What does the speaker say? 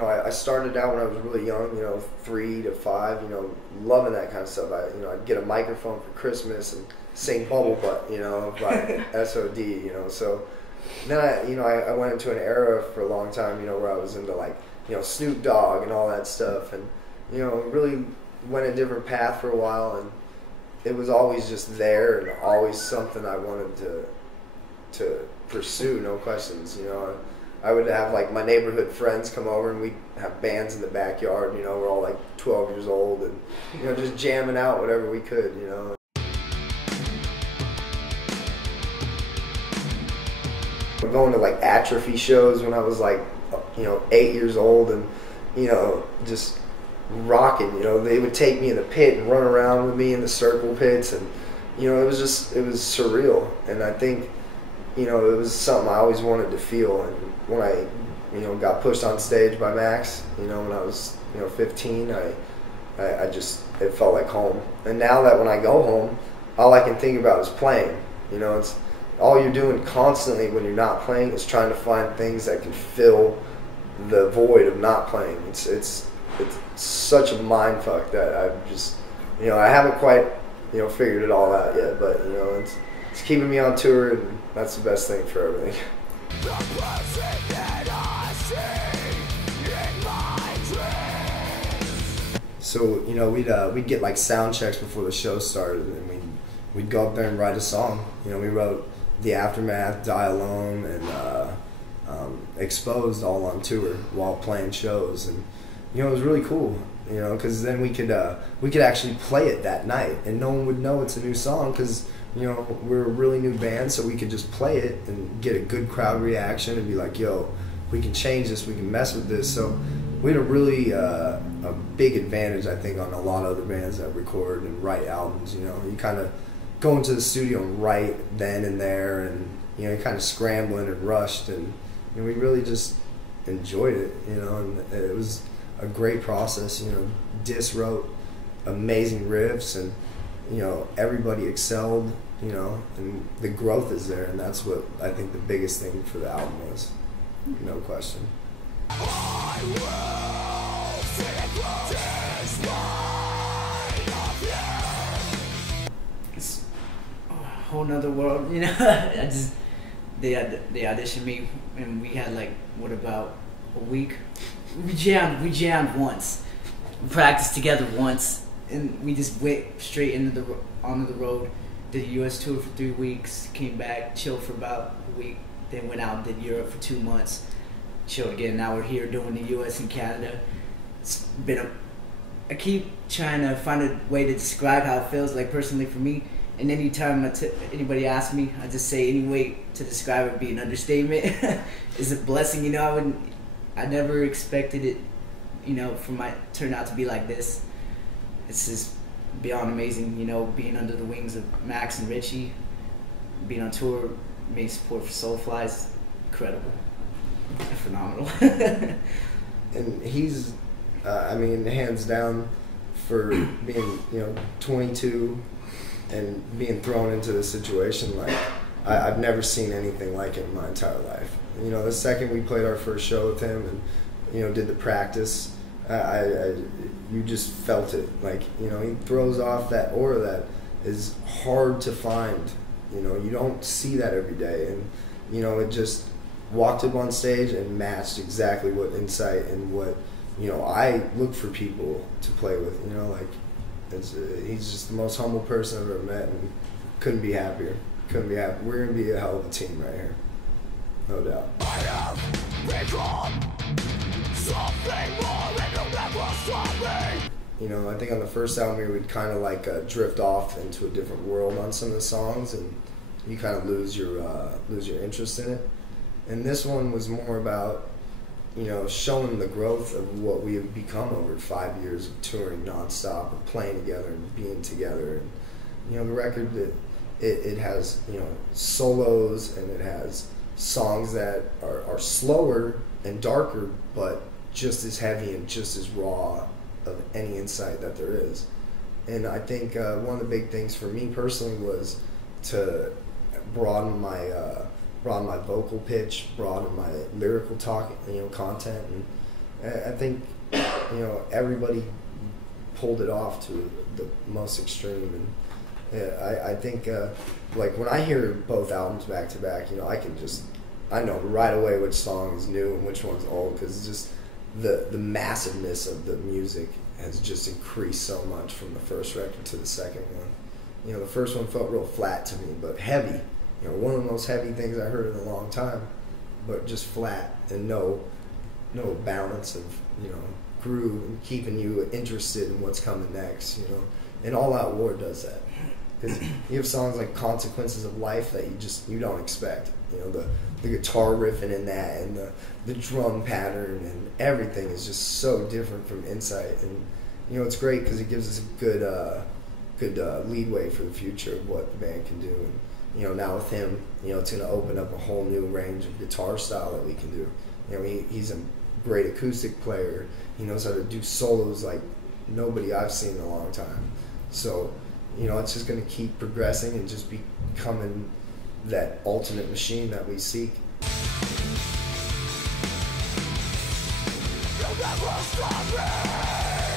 I started out when I was really young, 3 to 5, loving that kind of stuff. I'd get a microphone for Christmas and sing Bubble Butt, by SOD, So then I went into an era for a long time, where I was into like, Snoop Dogg and all that stuff, and, really went a different path for a while, and it was always just there and always something I wanted to pursue, no questions, I would have like my neighborhood friends come over and we'd have bands in the backyard, we're all like 12 years old and, just jamming out whatever we could, We're going to like Atrophy shows when I was like, 8 years old and, just rocking, they would take me in the pit and run around with me in the circle pits and, it was surreal. And I think, it was something I always wanted to feel. And when I, got pushed on stage by Max, when I was, 15, it felt like home. And now that when I go home, all I can think about is playing. It's all you're doing constantly when you're not playing is trying to find things that can fill the void of not playing. It's such a mind fuck that I've just, I haven't quite, figured it all out yet, but, it's keeping me on tour, and that's the best thing for everything. So, we'd get like sound checks before the show started, and we'd go up there and write a song. We wrote The Aftermath, Die Alone, and Exposed all on tour while playing shows, and it was really cool. Because then we could actually play it that night, and no one would know it's a new song because we're a really new band, so we could just play it and get a good crowd reaction and be like, yo, we can change this, we can mess with this. So we had a really a big advantage, I think, on a lot of other bands that record and write albums. You kind of go into the studio and write then and there, and you're kind of scrambling and rushed, and we really just enjoyed it, and it was a great process. Dis wrote amazing riffs, and everybody excelled, and the growth is there, and that's what I think the biggest thing for the album was, no question. I will it's a whole nother world, they auditioned me, and we had like, what, about a week? We jammed once, we practiced together once, and we just went straight onto the road. Did a U.S. tour for 3 weeks, came back, chilled for about a week, then went out and did Europe for 2 months, chilled again. Now we're here doing the U.S. and Canada. It's been I keep trying to find a way to describe how it feels, like personally for me. And anytime anybody asks me, I just say any way to describe it would be an understatement. It's a blessing, I never expected it, for my turn out to be like this. It's just beyond amazing, being under the wings of Max and Richie, being on tour, main support for Soulfly is incredible, phenomenal. And he's, hands down, for being, 22 and being thrown into this situation, like, I've never seen anything like it in my entire life. The second we played our first show with him and, did the practice, you just felt it. Like, he throws off that aura that is hard to find. You don't see that every day. And, it just walked up on stage and matched exactly what Incite and what, I look for people to play with. He's just the most humble person I've ever met, and couldn't be happier. Couldn't be happier. We're going to be a hell of a team right here. No doubt. I have become something more, and you'll never stop me. I think on the first album we would kind of like drift off into a different world on some of the songs, and you kind of lose your interest in it. And this one was more about, showing the growth of what we have become over 5 years of touring nonstop and playing together and being together. And the record, it has solos, and it has songs that are slower and darker, but just as heavy and just as raw of any Incite that there is. And I think one of the big things for me personally was to broaden my vocal pitch, broaden my lyrical talk, content, and I think, you know, everybody pulled it off to the most extreme, and I think like when I hear both albums back to back, you know, I know right away which song is new and which one's old, because just the massiveness of the music has just increased so much from the first record to the second one. You know, the first one felt real flat to me, but heavy. You know, one of the most heavy things I heard in a long time, but just flat and no balance of, you know, groove and keeping you interested in what's coming next, you know. And All Out War does that. Because you have songs like Consequences of Life that you don't expect. You know, the guitar riffing in that, and the drum pattern, and everything is just so different from Incite. And, you know, it's great because it gives us a good leadway for the future of what the band can do. And, you know, now with him, you know, it's going to open up a whole new range of guitar style that we can do. You know, he's a great acoustic player. He knows how to do solos like nobody I've seen in a long time. So, you know, it's just going to keep progressing and just becoming that ultimate machine that we seek. You'll never stop me.